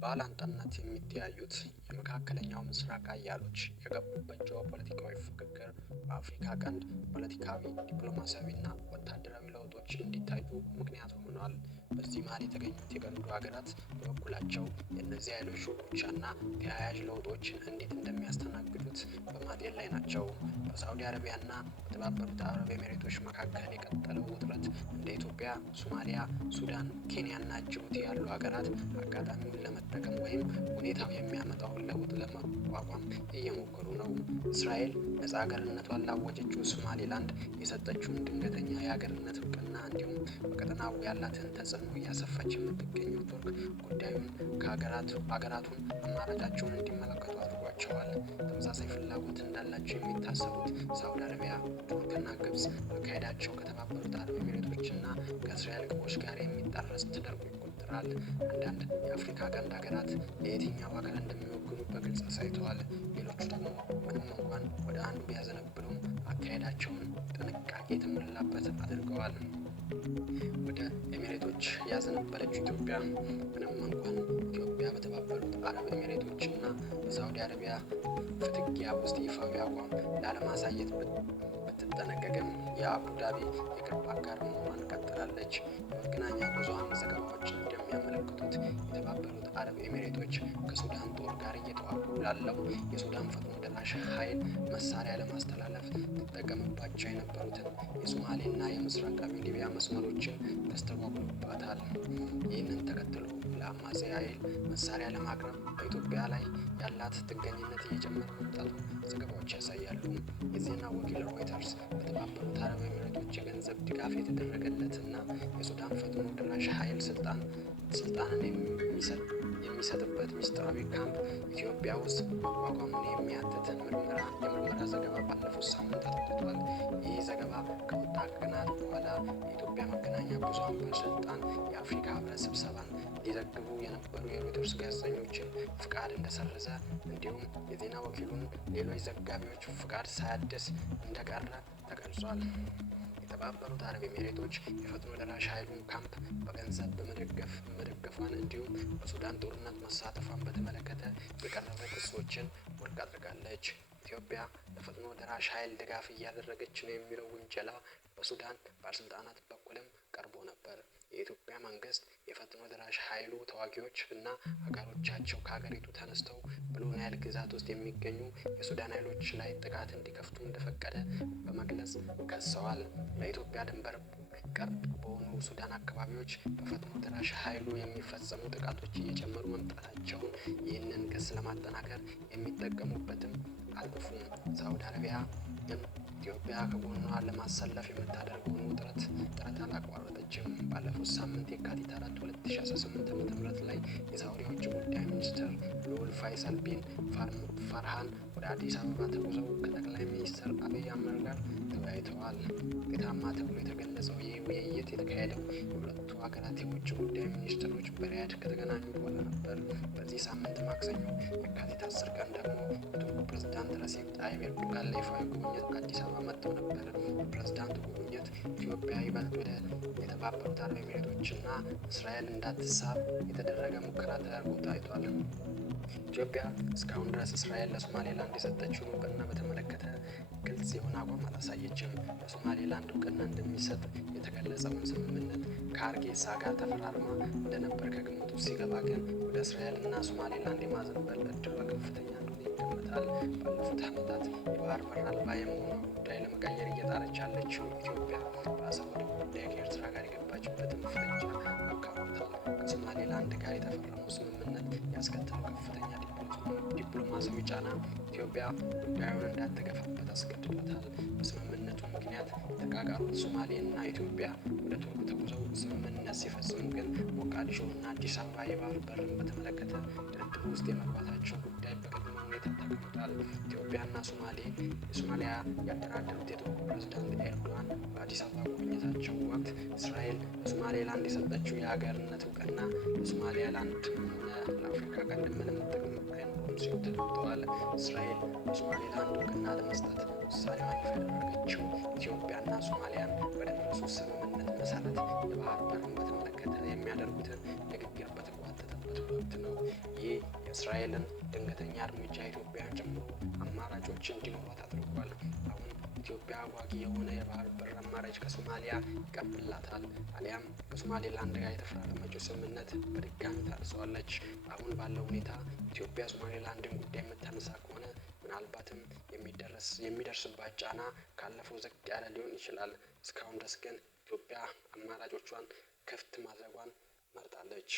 በባላንጣነት የሚተያዩት የመካከለኛው ምስራቅ ኃያሎች የገቡበት ጂኦፖለቲካዊ ፍክክር በአፍሪካ ቀንድ ፖለቲካዊ፣ ዲፕሎማሲያዊና ወታደራዊ ለውጦች እንዲታዩ ምክንያት ሆኗል። በዚህ መሃል የተገኙት የቀንዱ ሀገራት በበኩላቸው የእነዚህ ኃይሎች ሹክቻና ተያያዥ ለውጦችን እንዴት እንደሚያስተናግዱት በማጤን ላይ ናቸው። በሳዑዲ አረቢያና በተባበሩት አረብ ኤሚሬቶች መካከል የቀጠለው ውጥረት እንደ ኢትዮጵያ፣ ሶማሊያ፣ ሱዳን፣ ኬንያና ጅቡቲ ያሉ ሀገራት አጋጣሚውን ለመጠቀም ወይም ሁኔታው የሚያመጣውን ለውጥ ለመቋቋም እየሞከሩ ነው። እስራኤል ነፃ ሀገርነቷን ላወጀችው ሶማሌላንድ የሰጠችውን ድንገተኛ የሀገርነት እውቅና እንዲሁም በቀጠናው ያላትን ተጽዕኖ እያሰፋች የምትገኘው ቱርክ ጉዳዩን ሀገራቱን አማራጫቸውን እንዲመለከቱ አድርጓቸዋል። ተመሳሳይ ፍላጎት እንዳላቸው የሚታሰቡት ሳዑዲ አረቢያ፣ ቱርክና ግብጽ አካሄዳቸው ከተባበሩት አረብ ኤሚሬቶችና ከእስራኤል ግቦች ጋር የሚጣረስ ተደርጎ ይቆጠራል። አንዳንድ የአፍሪካ ቀንድ ሀገራት ለየትኛው ሀገር እንደሚወግኑ በግልጽ አሳይተዋል። ሌሎቹ ደግሞ ምንም እንኳን ወደ አንዱ ቢያዘነብሉም አካሄዳቸውን ጥንቃቄ የተሞላበት አድርገዋል። ወደ ኤሚሬቶች ያዘነበለችው ኢትዮጵያ ምንም እንኳን ኢትዮጵያ በተባበሩት አረብ ኤሚሬቶችና በሳዑዲ አረቢያ ፍትጊያ ውስጥ ይፋዊ አቋም ላለማሳየት ብትጠነቀቅም የአቡዳቢ የቅርብ አጋር መሆኗን ቀጥላለች። የመገናኛ ብዙኃን ዘገባዎች እንደሚያመለክቱት የተባበሩት አረብ ኤሚሬቶች ከሱዳን ጦር ጋር እየተዋጉ ላለው የሱዳን ፈጥኖ ደራሽ ኃይል መሳሪያ ለማስተላለፍ ትጠቀምባቸው የነበሩትን የሶማሌና የምስራቃዊ ሊቢያ መስመሮችን ተስተጓጉሎባታል። ይህንን ተከትሎ ለአማጺ ኃይል መሳሪያ ለማቅረብ በኢትዮጵያ ላይ ያላት ጥገኝነት እየጨመረ መምጣቱ ዘገባዎች ያሳያሉ። የዜና ወኪል ሮይተርስ በተባበሩት አረብ ኤሚሬቶች የገንዘብ ድጋፍ የተደረገለትና የሱዳን ፈጥኖ ደራሽ ኃይል ስልጣንን የሚሰጥበት ምስጢራዊ ካምፕ ኢትዮጵያ ውስጥ መቋቋሙን የሚያትት የምርመራ ዘገባ ባለፉት ሳምንት አውጥቷል። ይህ ዘገባ ከወጣ ቀናት በኋላ የኢትዮጵያ መገናኛ ብዙኃን ባለስልጣን የአፍሪካ ህብረት ስብሰባን ሊዘግቡ የነበሩ የሮይተርስ ጋዜጠኞችን ፍቃድ እንደሰረዘ እንዲሁም የዜና ወኪሉን ሌሎች ዘጋቢዎች ፍቃድ ሳያድስ እንደቀረ ተገልጿል። የተባበሩት አረብ ኤሚሬቶች የፈጥኖ ደራሽ ኃይሉን ካምፕ በገንዘብ መደገፏን እንዲሁም በሱዳን ጦርነት መሳተፏን በተመለከተ የቀረቡ ክሶችን ውድቅ አድርጋለች። ኢትዮጵያ ለፈጥኖ ደራሽ ኃይል ድጋፍ እያደረገች ነው የሚለው ውንጀላ በሱዳን ባለስልጣናት በኩልም ቀርቦ ነበር። የኢትዮጵያ መንግስት የፈጥኖ ደራሽ ኃይሉ ተዋጊዎች እና አጋሮቻቸው ከሀገሪቱ ተነስተው ብሉ ናይል ግዛት ውስጥ የሚገኙ የሱዳን ኃይሎች ላይ ጥቃት እንዲከፍቱ እንደፈቀደ በመግለጽ ከሰዋል። በኢትዮጵያ ድንበር ቅርብ በሆኑ ሱዳን አካባቢዎች በፈጥኖ ደራሽ ኃይሉ የሚፈጸሙ ጥቃቶች እየጨመሩ መምጣታቸውን ይህንን ክስ ለማጠናከር የሚጠቀሙበትም አልጠፉም። ሳዑዲ አረቢያ ግን ኢትዮጵያ ከጎኗ ለማሰለፍ የምታደርገውን ጥረት አላቋረጠችም። ባለፉት ሳምንት የካቲት 4 2018 ዓ.ም ላይ የሳዑዲ የውጭ ጉዳይ ሚኒስትር ልዑል ፋይሰል ቢን ፋርሃን ወደ አዲስ አበባ ተጉዘው ከጠቅላይ ሚኒስትር አብይ አህመድ ጋር ተወያይተዋል። ውጤታማ ተብሎ የተገለጸው ይህ ውይይት የተካሄደው የሁለቱ ሀገራት የውጭ ጉዳይ ሚኒስትሮች በሪያድ ከተገናኙ በኋላ ነበር። በዚህ ሳምንት ማክሰኞ የካቲት 10 ቀን ደግሞ የቱርኩ ፕሬዝዳንት ረሲፕ ጣይብ ኤርዶጋን ለይፋዊ ጉብኝት አዲስ አበባ መጥተው ነበር። የፕሬዝዳንቱ ጉብኝት ኢትዮጵያ ይበልጥ ወደ የተባበሩት አረብ ኤሚሬቶችና እስራኤል እንዳትሳብ የተደረገ ሙከራ ተደርጎ ታይቷል። ኢትዮጵያ እስካሁን ድረስ እስራኤል ለሶማሌላንድ የሰጠችውን እውቅና በተመለከተ ግልጽ የሆነ አቋም አላሳየችም። ለሶማሌላንድ እውቅና እንደሚሰጥ የተገለጸውን ስምምነት ከሀርጌሳ ጋር ተፈራርማ እንደነበር ከግምቱ ሲገባ ግን ወደ እስራኤልና ሶማሌላንድ የማዘንበል እድሏ ከፍተኛ እንደሆነ ይገመታል። ባለፉት ዓመታት የባህር በር አልባ የመሆኗን ጉዳይ ለመቀየር እየጣረች ያለችው ኢትዮጵያ በአሰብ ወደብ ጉዳይ ከኤርትራ ጋር የገባችበትን ፍጥጫ አካቷታል። ከሶማሌላንድ ጋር የተፈረመው ስምምነት ያስከተለው ከፍተኛ ዲፕሎማሲያዊ ጫና ኢትዮጵያ ጉዳዩን እንዳትገፋበት አስገድዷታል። በስምምነቱ ምክንያት የተቃቃሩት ሶማሌ እና ኢትዮጵያ ወደ ቱርክ ተጉዘው ስምምነት ሲፈጽሙ ግን ሞቃዲሾ እና አዲስ አበባ የባህር በርን በተመለከተ ድርድር ውስጥ የመግባታቸው ጉዳይ በቅድመ ሁኔታ ተቀምጧል። ኢትዮጵያና ሶማሊያ ያደራደሩት የቱርክ ፕሬዝዳንት ኤርዶዋን በአዲስ አበባ ጉብኝታቸው ወቅት እስራኤል ለሶማሌላንድ የሰጠችው የሀገርነት እውቅና ለሶማሌላንድ ሆነ ለአፍሪካ ቀንድ ምንም ጥቅም አይኖረውም ሲሉ ተደምጠዋል። እስራኤል ለሶማሌላንድ እውቅና ለመስጠት ውሳኔዋን ይፋ ያደረገችው ኢትዮጵያና ሶማሊያን በደረሱት ስምምነት መሰረት የባህር በርን በተመለከተ የሚያደርጉትን ንግግር በተጓተተበት ወቅት ነው። እስራኤልን ድንገተኛ እርምጃ ኢትዮጵያን ጨምሮ አማራጮች እንዲኖሯት አድርጓል። አሁን ኢትዮጵያ አጓጊ የሆነ የባህር በር አማራጭ ከሶማሊያ ይቀርብላታል፣ አሊያም ከሶማሌላንድ ጋር የተፈራረመችው ስምምነት በድጋሚ ታርሰዋለች። አሁን ባለው ሁኔታ ኢትዮጵያ ሶማሌላንድን ጉዳይ የምታነሳ ከሆነ ምናልባትም የሚደርስባት ጫና ካለፈው ዝቅ ያለ ሊሆን ይችላል። እስካሁን ድረስ ግን ኢትዮጵያ አማራጮቿን ክፍት ማድረጓን መርጣለች።